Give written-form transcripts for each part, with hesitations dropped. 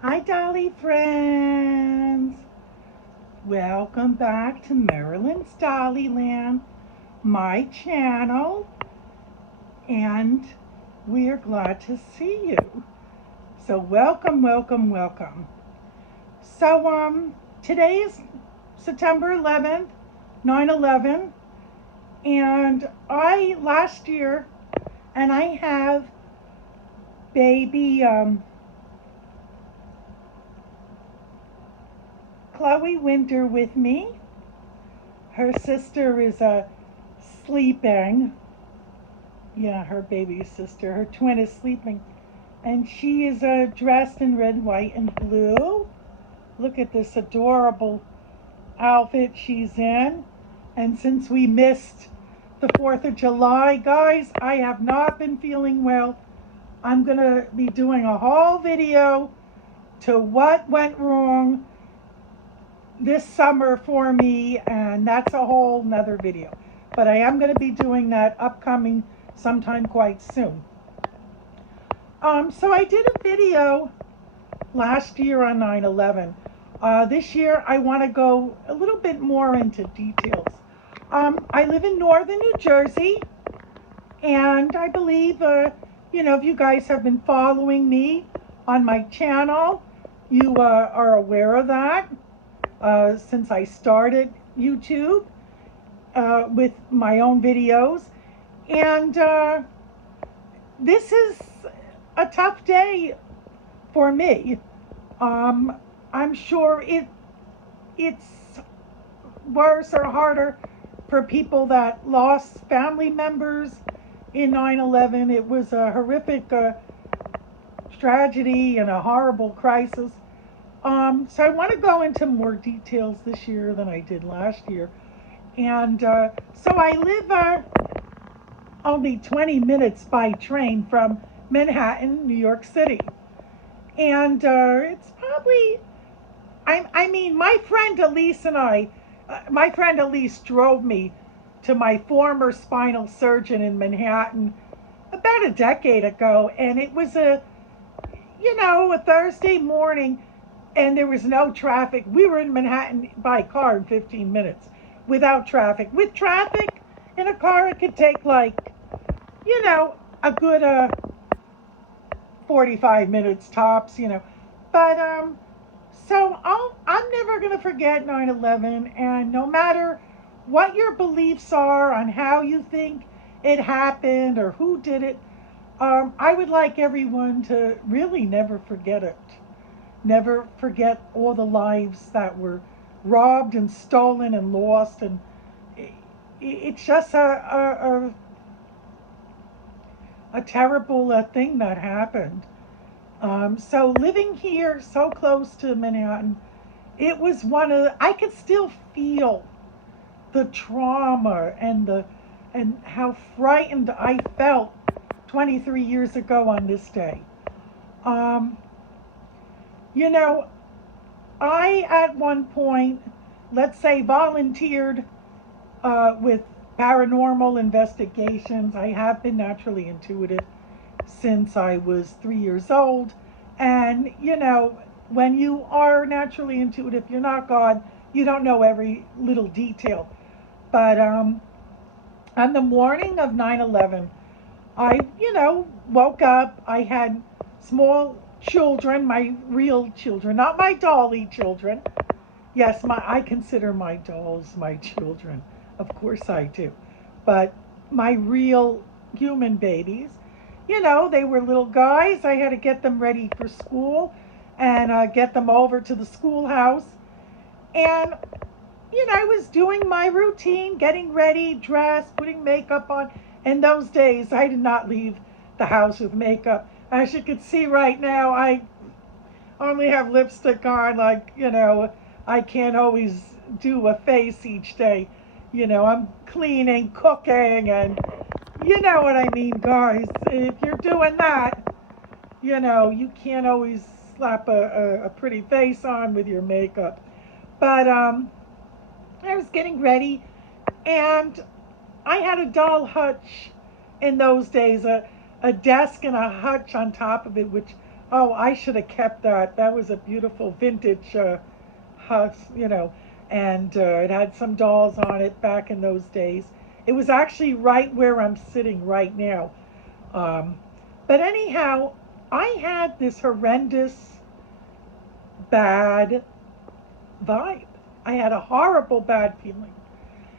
Hi, Dolly friends. Welcome back to Marilyn's Dolly Land, my channel, and we are glad to see you. So welcome, welcome, welcome. Today is September 11th, 9/11, and last year, and I have baby Chloe Winter with me. Her sister is sleeping. Yeah, her baby sister. Her twin is sleeping. And she is dressed in red, white, and blue. Look at this adorable outfit she's in. And since we missed the 4th of July, guys, I have not been feeling well. I'm going to be doing a whole video to what went wrong this summer for me, and that's a whole nother video. But I am going to be doing that upcoming sometime quite soon. So I did a video last year on 9/11. This year I want to go a little bit more into details. I live in northern New Jersey, and I believe, if you guys have been following me on my channel, you are aware of that. Since I started YouTube with my own videos. And this is a tough day for me. I'm sure it's worse or harder for people that lost family members in 9/11. It was a horrific tragedy and a horrible crisis. So I want to go into more details this year than I did last year. And so I live only 20 minutes by train from Manhattan, New York City. And it's probably, my friend Elise and my friend Elise drove me to my former spinal surgeon in Manhattan about a decade ago. And it was a Thursday morning, and there was no traffic. We were in Manhattan by car in 15 minutes without traffic. With traffic in a car, it could take a good 45 minutes tops, But so I'm never going to forget 9/11, and no matter what your beliefs are on how you think it happened or who did it, I would like everyone to really never forget it. Never forget all the lives that were robbed and stolen and lost. And it's just a terrible thing that happened. So living here so close to Manhattan, it was I could still feel the trauma and how frightened I felt 23 years ago on this day. Um, you know, I, at one point, let's say, volunteered with paranormal investigations. I have been naturally intuitive since I was 3 years old. And, when you are naturally intuitive, you're not God, you don't know every little detail. But on the morning of 9/11, I, woke up. I had small children, my real children, not my dolly children. Yes, I consider my dolls my children. Of course I do. But my real human babies, they were little guys. I had to get them ready for school and get them over to the schoolhouse. And, I was doing my routine, getting ready, dressed, putting makeup on. In those days, I did not leave the house with makeup. As you can see right now, I only have lipstick on. I can't always do a face each day. I'm cleaning, cooking, and you know what I mean, guys. If you're doing that, you can't always slap a pretty face on with your makeup. But I was getting ready, and I had a doll hutch in those days, a desk and a hutch on top of it, which Oh, I should have kept that. That was a beautiful vintage house, and it had some dolls on it back in those days. It was actually right where I'm sitting right now. Um, but anyhow, I had this horrendous, bad vibe. I had a horrible, bad feeling.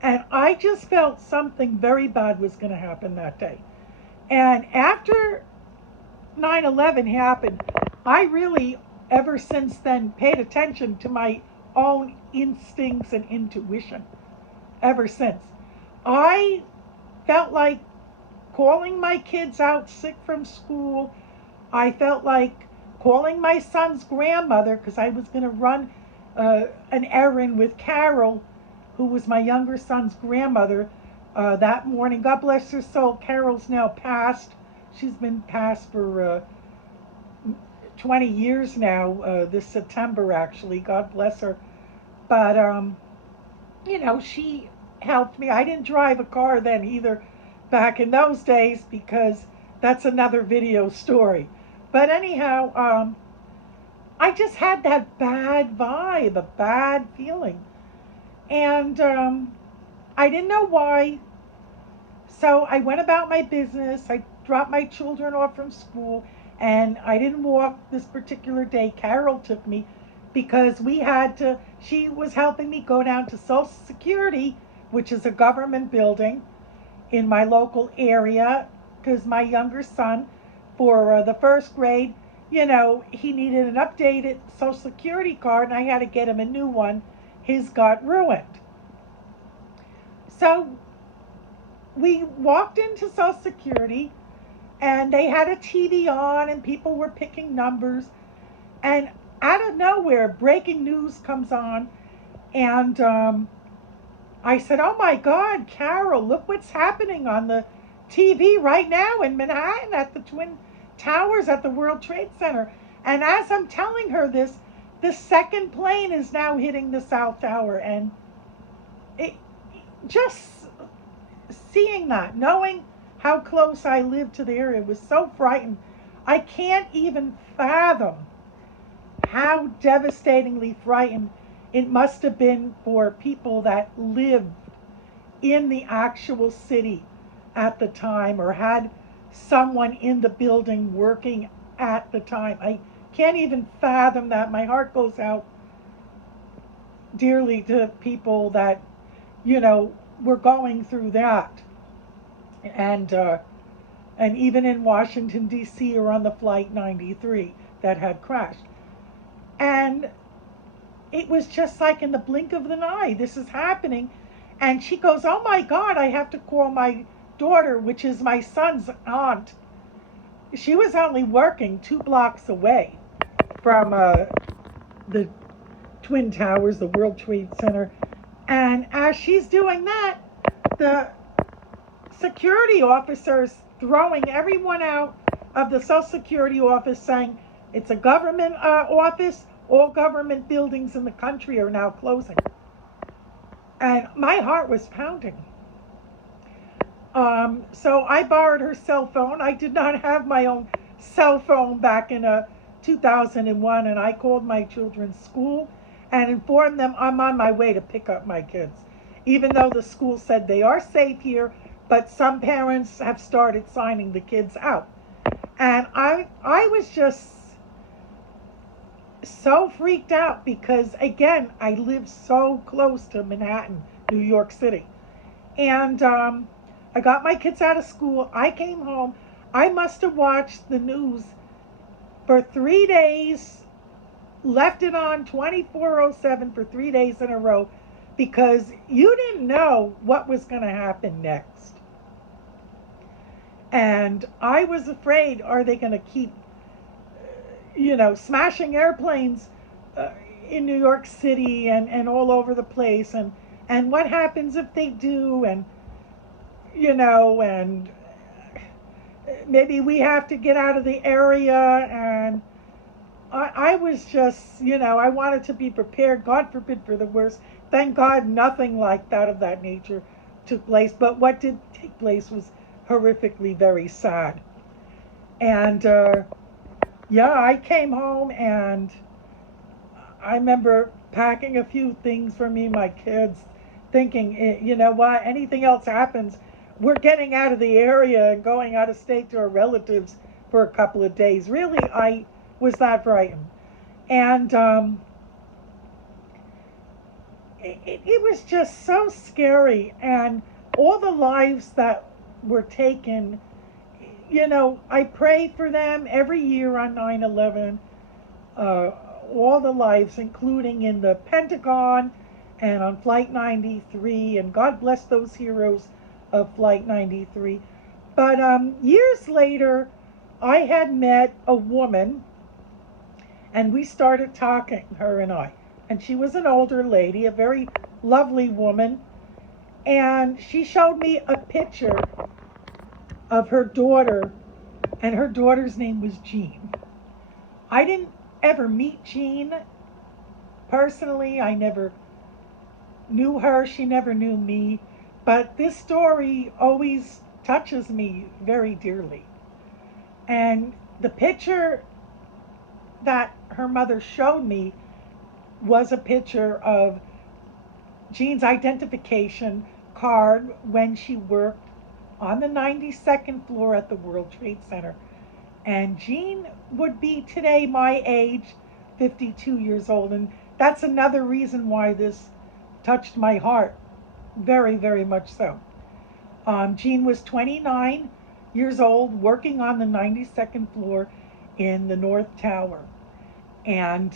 And I just felt something very bad was going to happen that day. And after 9/11 happened, I really, ever since then, paid attention to my own instincts and intuition. Ever since. I felt like calling my kids out sick from school. I felt like calling my son's grandmother because I was going to run an errand with Carol, who was my younger son's grandmother, that morning. God bless her soul. Carol's now passed. She's been passed for 20 years now, this September actually. God bless her. But, she helped me. I didn't drive a car then either back in those days because that's another video story. But anyhow, I just had that bad vibe, a bad feeling. And I didn't know why. So I went about my business. I dropped my children off from school, and I didn't walk this particular day. Carol took me because she was helping me go down to Social Security, which is a government building in my local area, because my younger son, for the first grade, he needed an updated Social Security card, and I had to get him a new one. His got ruined. So we walked into Social Security, and they had a TV on, and people were picking numbers. And out of nowhere, breaking news comes on, and I said, "Oh my God, Carol, look what's happening on the TV right now in Manhattan at the Twin Towers at the World Trade Center." And as I'm telling her this, the second plane is now hitting the South Tower. And it just seeing that, knowing how close I live to the area, was so frightened. I can't even fathom how devastatingly frightened it must have been for people that lived in the actual city at the time or had someone in the building working at the time. I can't even fathom that. My heart goes out dearly to people that, were going through that. And even in Washington, D.C., or on the Flight 93 that had crashed. And it was just like in the blink of an eye, this is happening. And she goes, "Oh my God, I have to call my daughter," which is my son's aunt. She was only working 2 blocks away from the Twin Towers, the World Trade Center. And as she's doing that, the security officers throwing everyone out of the Social Security office, saying it's a government office. All government buildings in the country are now closing. And my heart was pounding. So I borrowed her cell phone. I did not have my own cell phone back in 2001, and I called my children's school and informed them I'm on my way to pick up my kids. Even though the school said they are safe here, but some parents have started signing the kids out. And I was just so freaked out because, again, I live so close to Manhattan, New York City. And I got my kids out of school. I came home. I must have watched the news for 3 days, left it on 24/7 for 3 days in a row, because you didn't know what was going to happen next. And I was afraid, are they going to keep, smashing airplanes in New York City and all over the place? And what happens if they do? And, and maybe we have to get out of the area. And I was just, I wanted to be prepared, God forbid, for the worst. Thank God nothing like that of that nature took place. But what did take place was horrifically very sad. And Yeah, I came home and I remember packing a few things for me and my kids, thinking, you know what, anything else happens, we're getting out of the area and going out of state to our relatives for a couple of days. Really, I was that frightened. And it was just so scary. And all the lives that were taken, you know, I pray for them every year on 9/11. uh, all the lives, including in the Pentagon and on Flight 93, and God bless those heroes of Flight 93. But years later, I had met a woman, and we started talking, her and I. And she was an older lady, a very lovely woman, and she showed me a picture of her daughter, and her daughter's name was Jean. I didn't ever meet Jean personally. I never knew her, she never knew me. But this story always touches me very dearly. And the picture that her mother showed me was a picture of Jean's identification card when she worked on the 92nd floor at the World Trade Center. And Jean would be today my age, 52 years old. And that's another reason why this touched my heart very, very much so. Jean was 29 years old, working on the 92nd floor in the North Tower. And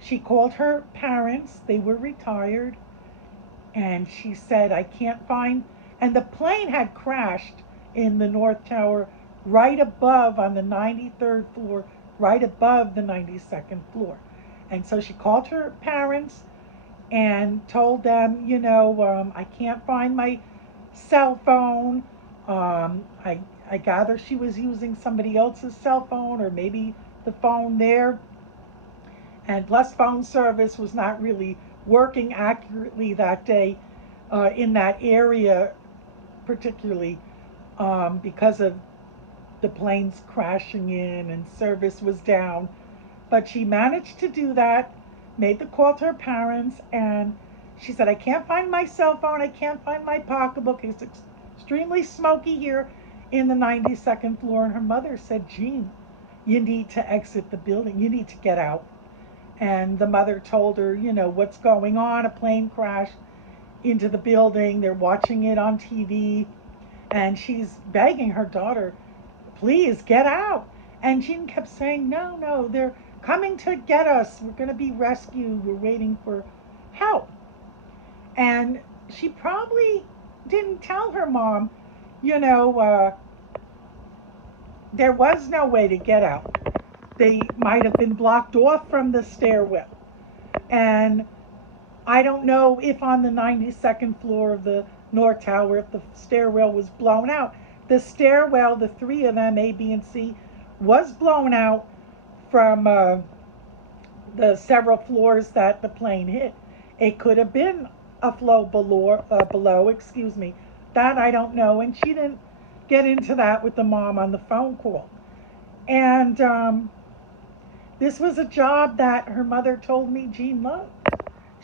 she called her parents, they were retired, and she said, I can't find. And the plane had crashed in the North Tower right above on the 93rd floor, right above the 92nd floor. And so she called her parents and told them, I can't find my cell phone. I gather she was using somebody else's cell phone or maybe the phone there. And plus, phone service was not really working accurately that day in that area, particularly because of the planes crashing in and service was down. But she managed to do that, made the call to her parents, and she said, I can't find my cell phone, I can't find my pocketbook. It's extremely smoky here in the 92nd floor. And her mother said, Jean, you need to exit the building, you need to get out. And the mother told her, what's going on. A plane crashed into the building. They're watching it on TV. And she's begging her daughter, please get out. And Jean kept saying, no, no, they're coming to get us. We're going to be rescued. We're waiting for help. And she probably didn't tell her mom, you know, there was no way to get out. They might have been blocked off from the stairwell. And I don't know if on the 92nd floor of the North Tower, if the stairwell was blown out. The stairwell, the three of them, A, B, and C, was blown out from the several floors that the plane hit. It could have been a flow below, excuse me. That I don't know. And she didn't get into that with the mom on the phone call. And this was a job that her mother told me Jean loved.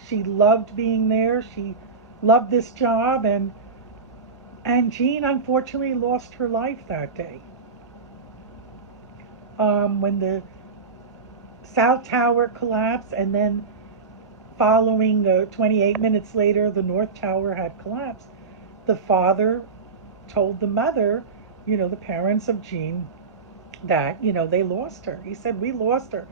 She loved being there. She loved this job, and Jean unfortunately lost her life that day. When the South Tower collapsed, and then following 28 minutes later, the North Tower had collapsed. The father told the mother, the parents of Jean, that they lost her. He said, we lost her.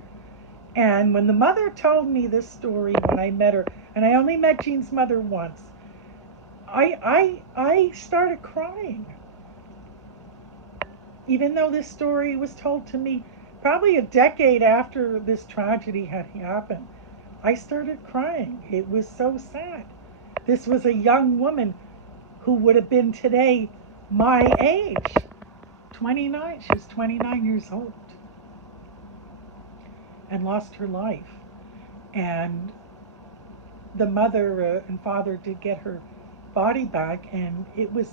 And when the mother told me this story when I met her, and I only met Jean's mother once, I started crying. Even though this story was told to me probably a decade after this tragedy had happened, I started crying. It was so sad. This was a young woman who would have been today my age, 29. She was 29 years old and lost her life. And the mother and father did get her body back, and it was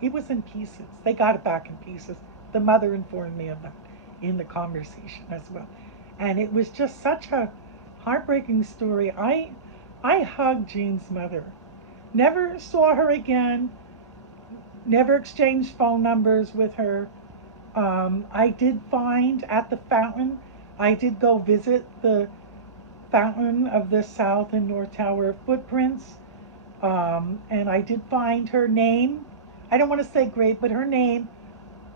in pieces. They got it back in pieces. The mother informed me of that. in the conversation as well. And it was just such a heartbreaking story. I hugged Jean's mother. Never saw her again. Never exchanged phone numbers with her. I did find at the fountain, I did go visit the fountain of the South and North Tower footprints. And I did find her name. I don't want to say grave, but her name,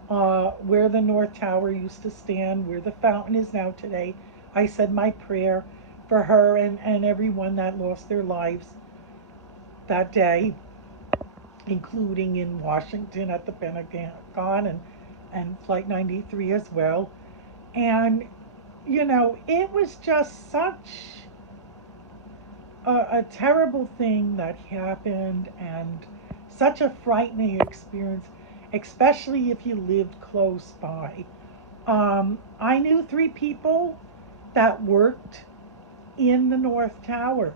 where the North Tower used to stand, where the fountain is now today. I said my prayer for her and everyone that lost their lives that day, including in Washington at the Pentagon and Flight 93 as well. And, it was just such a terrible thing that happened and such a frightening experience, especially if you lived close by. I knew three people that worked in the North Tower.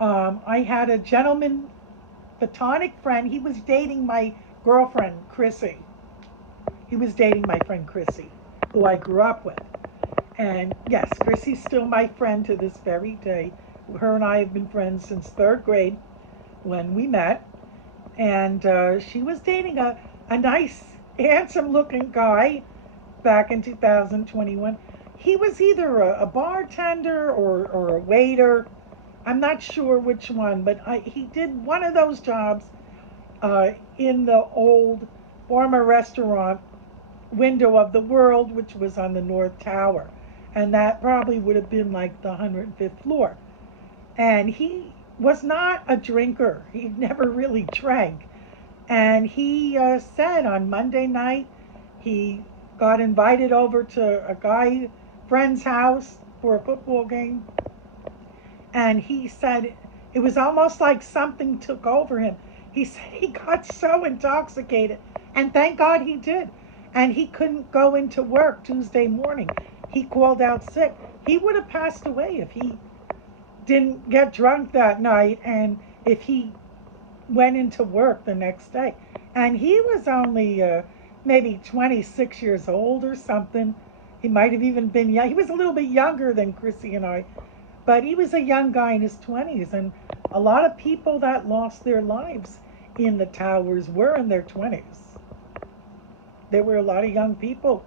I had a gentleman, platonic friend. He was dating my girlfriend, Chrissy. He was dating my friend Chrissy, who I grew up with. And yes, Chrissy's still my friend to this very day. Her and I have been friends since third grade when we met. And she was dating a nice, handsome looking guy back in 2021. He was either a bartender or a waiter. I'm not sure which one, but he did one of those jobs in the old former restaurant Window of the World, which was on the North Tower. And that probably would have been like the 105th floor. And he was not a drinker. He never really drank. And he said on Monday night he got invited over to a guy friend's house for a football game. And he said it was almost like something took over him. He said he got so intoxicated, and thank God he did. And he couldn't go into work Tuesday morning. He called out sick. He would have passed away if he didn't get drunk that night and if he went into work the next day. And he was only maybe 26 years old or something. He might have even been young. He was a little bit younger than Chrissy and I, but he was a young guy in his 20s. And a lot of people that lost their lives in the towers were in their 20s. There were a lot of young people.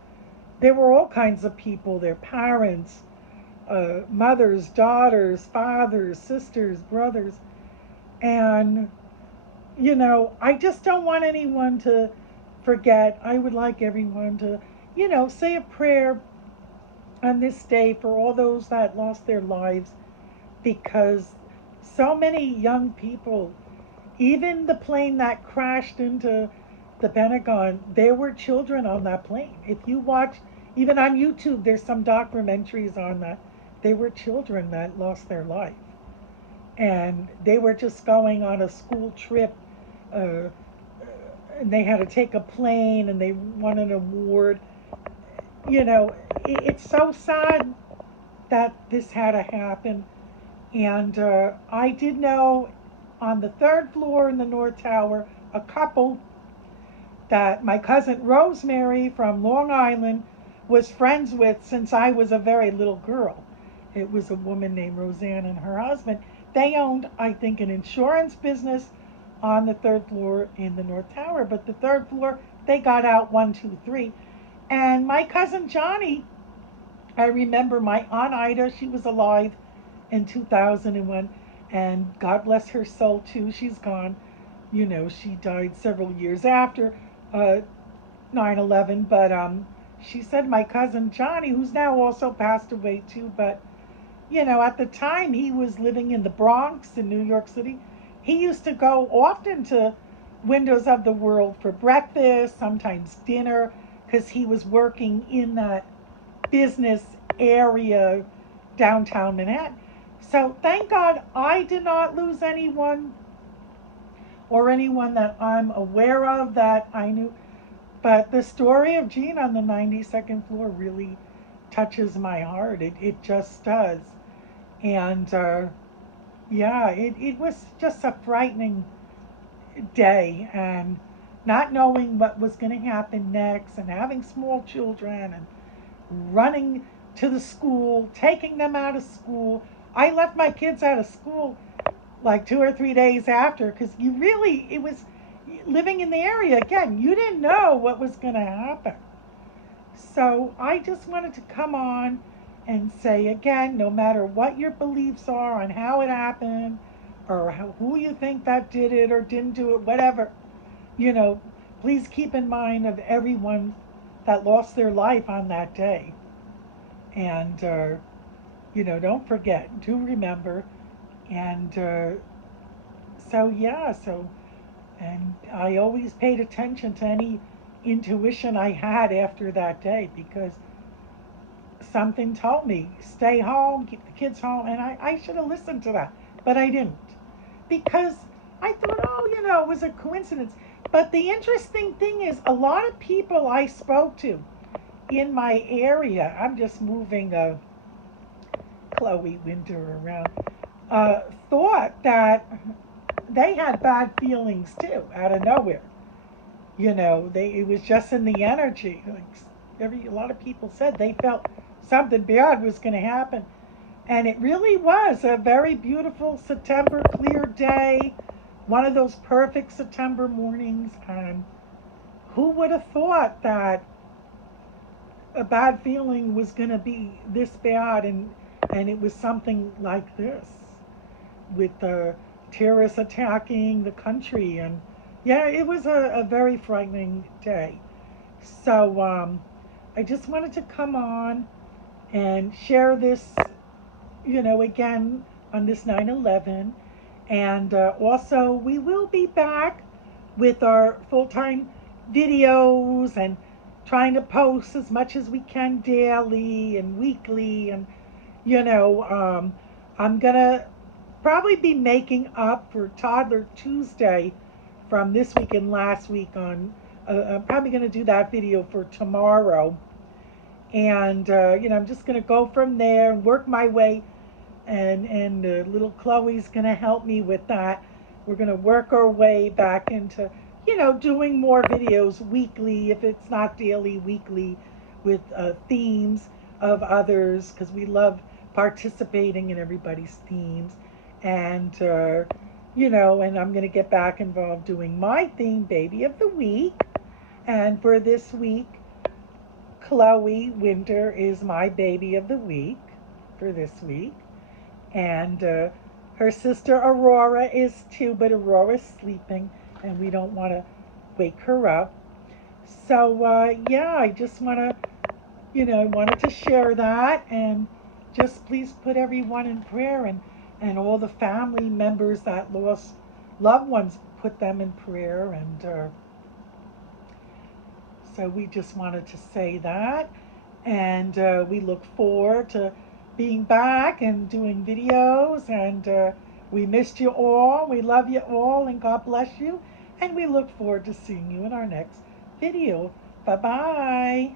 There were all kinds of people, their parents, mothers, daughters, fathers, sisters, brothers. And, I just don't want anyone to forget. I would like everyone to, say a prayer on this day for all those that lost their lives, because so many young people, even the plane that crashed into the Pentagon, there were children on that plane. If you watch, even on YouTube, there's some documentaries on that. They were children that lost their life. And they were just going on a school trip, and they had to take a plane and they won an award. It's so sad that this had to happen. And I did know on the third floor in the North Tower, a couple that my cousin Rosemary from Long Island was friends with since I was a very little girl. It was a woman named Roseanne and her husband. They owned, I think, an insurance business on the third floor in the North Tower. But the third floor, they got out 1, 2, 3. And my cousin Johnny, I remember my Aunt Ida, she was alive in 2001. And God bless her soul too, she's gone. She died several years after 9/11. But she said my cousin Johnny, who's now also passed away too, but at the time he was living in the Bronx in New York City. He used to go often to Windows of the World for breakfast, sometimes dinner, because he was working in that business area downtown Manhattan. So thank God I did not lose anyone, or anyone that I'm aware of that I knew. But the story of Jean on the 92nd floor really touches my heart. It just does. And yeah, it was just a frightening day. And not knowing what was going to happen next, and having small children, and running to the school, taking them out of school. I left my kids out of school like 2 or 3 days after because it was living in the area again, you didn't know what was going to happen. So I just wanted to come on and say again, no matter what your beliefs are on how it happened or who you think that did it or didn't do it, whatever, you know, please keep in mind of everyone that lost their life on that day. And, don't forget, do remember. And so, and I always paid attention to any intuition I had after that day because something told me, stay home, keep the kids home, and I should have listened to that. But I didn't because I thought, oh, it was a coincidence. But the interesting thing is, a lot of people I spoke to in my area, I'm just moving Chloe Winter around, thought that they had bad feelings too, out of nowhere. It was just in the energy. Like a lot of people said they felt something bad was going to happen, and it really was a very beautiful September clear day, one of those perfect September mornings. And who would have thought that a bad feeling was going to be this bad, and it was something like this with the terrorists attacking the country. And yeah, it was a very frightening day. So I just wanted to come on and share this, again on this 9/11. And also, we will be back with our full time videos and trying to post as much as we can daily and weekly. And, I'm going to probably be making up for Toddler Tuesday from this week and last week on. I'm probably going to do that video for tomorrow. And, I'm just going to go from there and work my way. And little Chloe's going to help me with that. We're going to work our way back into, doing more videos weekly, if it's not daily, weekly, with themes of others, because we love participating in everybody's themes. And, and I'm going to get back involved doing my theme, Baby of the Week. And for this week, Chloe Winter is my Baby of the Week for this week. And her sister Aurora is too, but Aurora's sleeping and we don't want to wake her up. So, I just want to, wanted to share that, and just please put everyone in prayer, and all the family members that lost loved ones, put them in prayer. And so we just wanted to say that. And we look forward to being back and doing videos. And we missed you all. We love you all, and God bless you. And we look forward to seeing you in our next video. Bye bye.